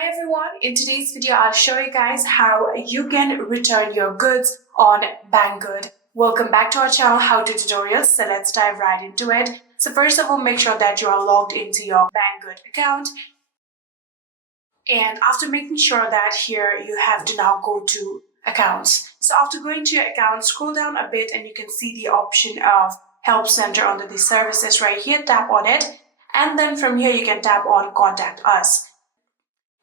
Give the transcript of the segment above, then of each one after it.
Hi everyone, in today's video I'll show you guys how you can return your goods on Banggood. Welcome back to our channel How To Tutorials, so let's dive right into it. So first of all, make sure that you are logged into your Banggood account, and after making sure that here you have to now go to accounts. So after going to your account, scroll down a bit and you can see the option of Help Center under the services right here. Tap on it, and then from here you can tap on Contact Us.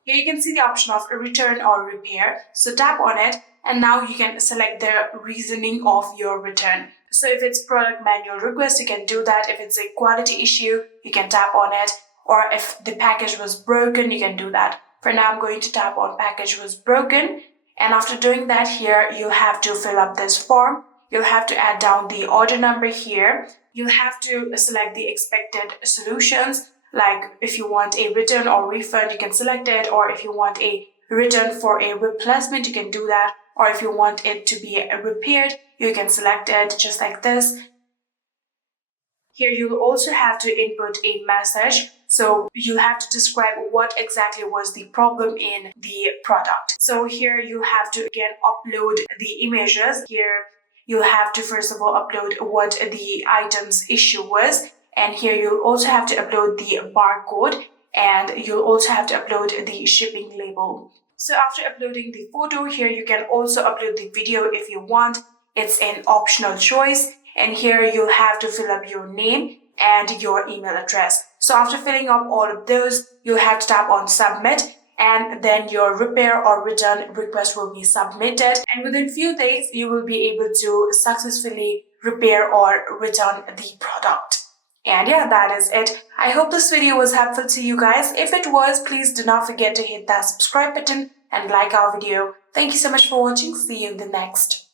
Here you can see the option of return or repair. So tap on it and now you can select the reasoning of your return. So if it's product manual request, you can do that. If it's a quality issue, you can tap on it. Or if the package was broken, you can do that. For now, I'm going to tap on package was broken. And after doing that here, you have to fill up this form. You'll have to add down the order number here. You'll have to select the expected solutions. Like if you want a return or refund, you can select it. Or if you want a return for a replacement, you can do that. Or if you want it to be repaired, you can select it just like this. Here you also have to input a message. So you have to describe what exactly was the problem in the product. So here you have to again upload the images. Here you have to first of all upload what the item's issue was. And here you'll also have to upload the barcode, and you'll also have to upload the shipping label. So after uploading the photo, here you can also upload the video if you want. It's an optional choice. And here you'll have to fill up your name and your email address. So after filling up all of those, you'll have to tap on submit, and then your repair or return request will be submitted. And within few days, you will be able to successfully repair or return the product. And yeah, that is it. I hope this video was helpful to you guys. If it was, please do not forget to hit that subscribe button and like our video. Thank you so much for watching. See you in the next.